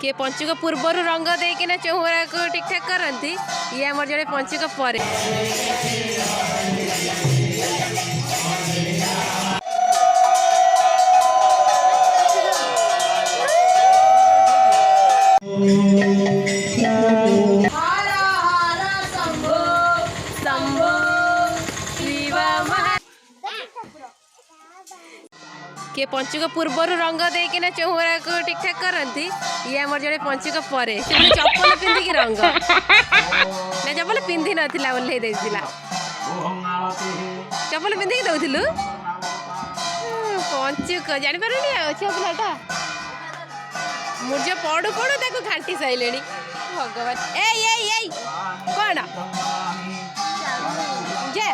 किए पंचुक पूर्वर रंग देकिना चौरा को ठीक ठाक करती ये आम जड़े पंचुक पर किए पंचुक पूर्वर रंग देकिना चौरा को ठीक ठाक करती ये आम जड़े पंचुक पर चप्पल पिंधिकी रंग ना चप्पल पिंधि नाला ओह्लई देला चप्पल पिंधिकी दौलु पंचुक जापारे छुआ पिलाटा मुझे पड़ू पड़ू ताको घाटी सारे भगवान ए कौन जे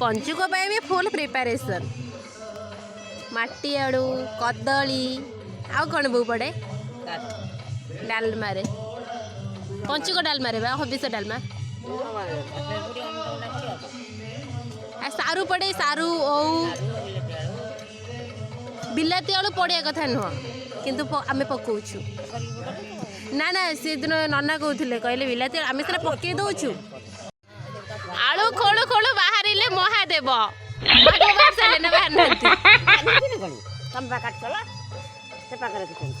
पंचुक भी फुल प्रिपेरेसन माटी आड़ू कदली आउ कौन बो पड़े डालमा रे पंचुक डालमा रे हबिष डालमा सारू पड़े सारू ओ बिलाती आलू पड़िया कथा नुह किंतु आम पकाउछु ना ना से दिन नना कहते कहले बिलाती आम से पकई दौचु आलू खोलु खोलु बाहर महादेव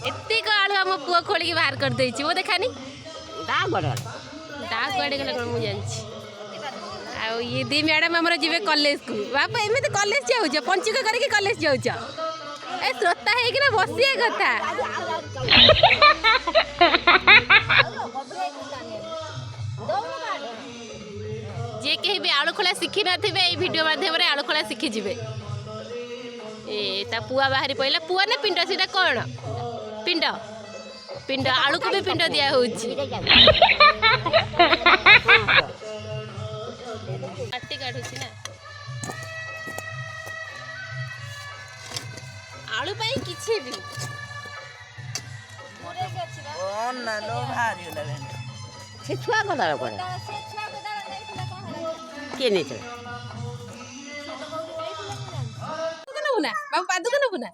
एतिक आलू आम पुआ खोलिक बाहर कर देछि वो देखानी दा कुआडे गला कोन मु जानछि आ ये दी मैडम हमर जीवे कॉलेज को बापा एमिति कॉलेज जाउछ पंचुक करके कॉलेज जाउछ ए श्रोता है कि ना बसिए कथा जे कहीं भी आलू खोला शिखी नथिबे ए वीडियो माध्यम रे आलू खोला शिखी जिवे ए ता पुआ बाहरी पइला पुआ ना पिंड सीटा कोन पिंड पिंड आलू को भी पिंड दिया होउची काटी काढुची ना आलू पाई किछि भी ओ ना लो भारी होला से छुआ गदा पड़े के नहीं तो ना बाबू पादु को नबुना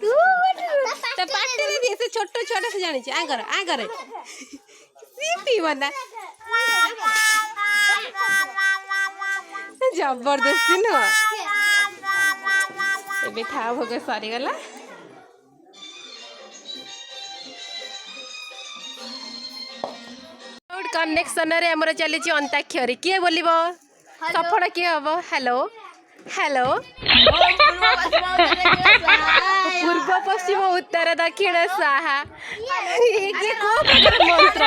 तू तो पाटे में भी ऐसे छोटे छोटे से जानी आ कर सीपी बना जबरदस्ती न एबे था भोग सारी गला कनेक्शन रे हमर चली अंताक्षरी किए बोलिबो सफल किए हबो हेलो हेलो पूर्व पश्चिम उत्तर दक्षिण स्वाहा ये को मंत्र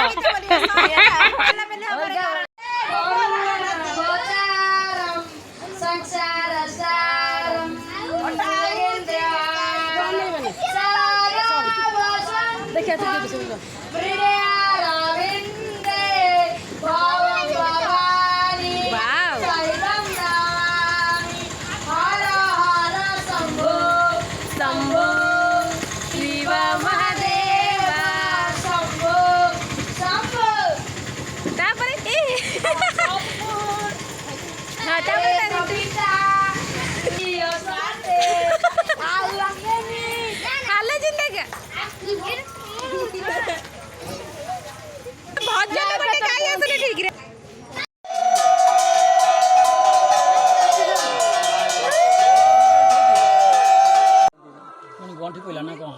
ଗଣ୍ଠି ପଇଲା ନା କଣ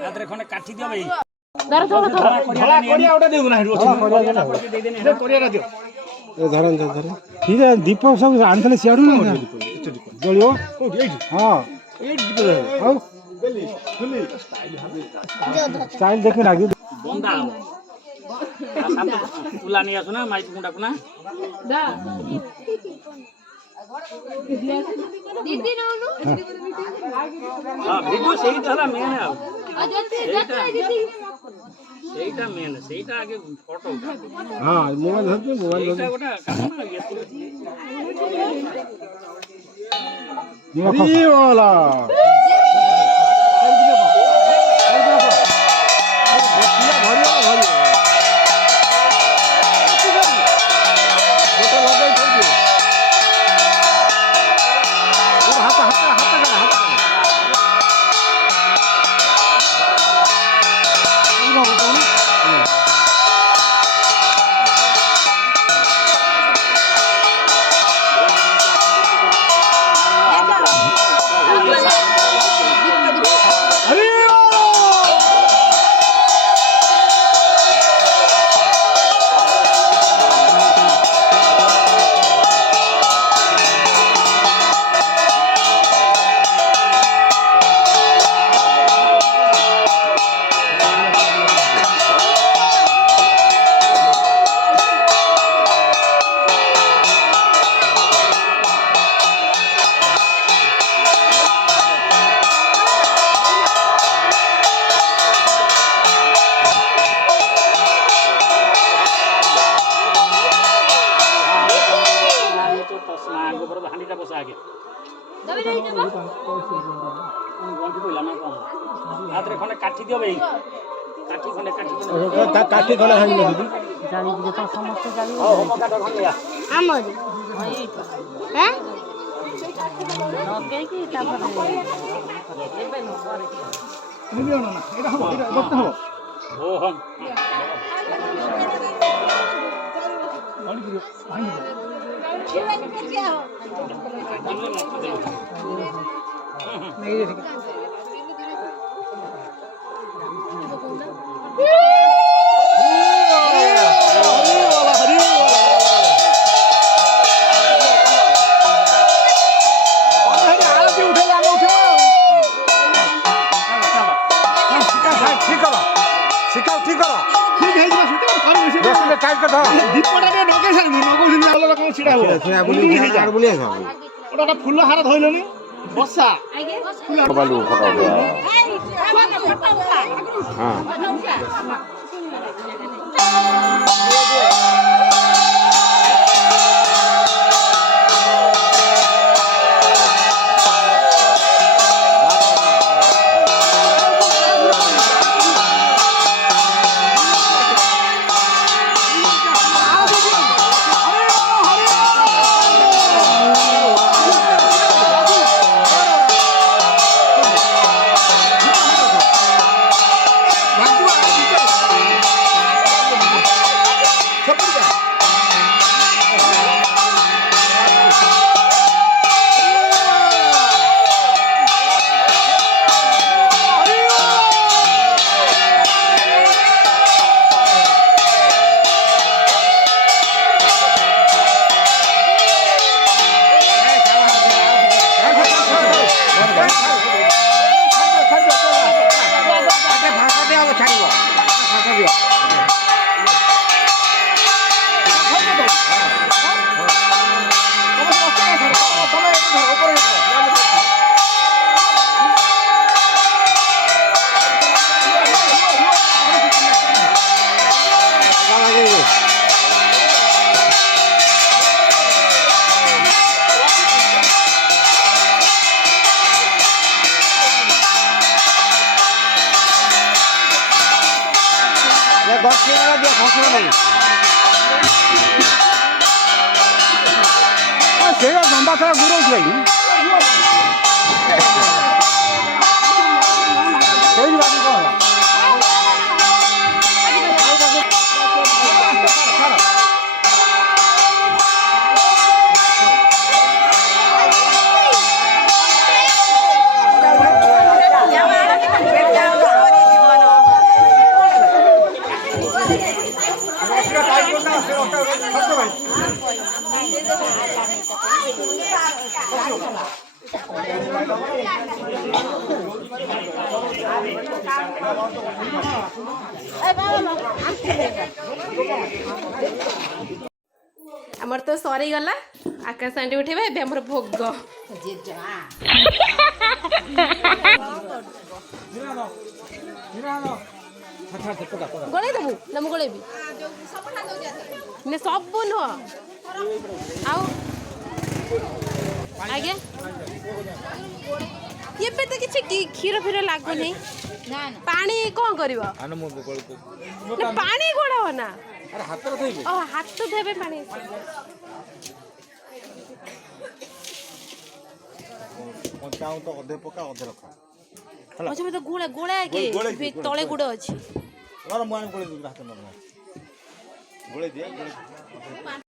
ହାତରେ ଖଣ୍ଡେ କାଠି ଦିଅ ଭାଇ ଦୀପ ସବୁ ଆଣିଥିଲେ ସିଆଡୁ ଜଳିବ ହଁ ଷ୍ଟାଇଲ ଦେଖି ଲାଗି ବନ୍ଦା କୁଲା ନେଇ ଆସୁନା ମାଇକି ମୁଣ୍ଡାକୁ ନା ଭିଡ଼ିଓ ସେଇଟା ହେଲା ମେନ୍ ଆଉ ସେଇଟା ମେନ୍ ସେଇଟା ଆଗେ ଫଟୋ ହଁ ମୋବାଇଲ ଧରିଛି ମୋବାଇଲ ଗୋଟେ ହାତରେ ଖଣ୍ଡେ କାଠି ଦିଅ ଭାଇ କାଠି ଖଣ୍ଡେ କାଠି ଖଣ୍ଡେ ଭାଙ୍ଗି ସମସ୍ତେ ফুল ହାର ଧଇଲନି ବର୍ଷା କେହି ଲମ୍ବା ଥର ଗୁରଉଛି ଭାଇ ସେଇ ବାକି କ'ଣ ହେଲା आमर तो सरी गला आकाश आंटी उठेबा एबे हमर भोग गले देबू नम गले भी ने सब नुह आउ आगे ये पे तो किछि खीर फिर लागो नहीं पानी कौन करिवो पानी गोड़ा हो ना हाथ तो देबे पानी तो अधे पका अधे रखा अच्छा मैं तो गोला गोला के तले गुड़ अछि गोले दिए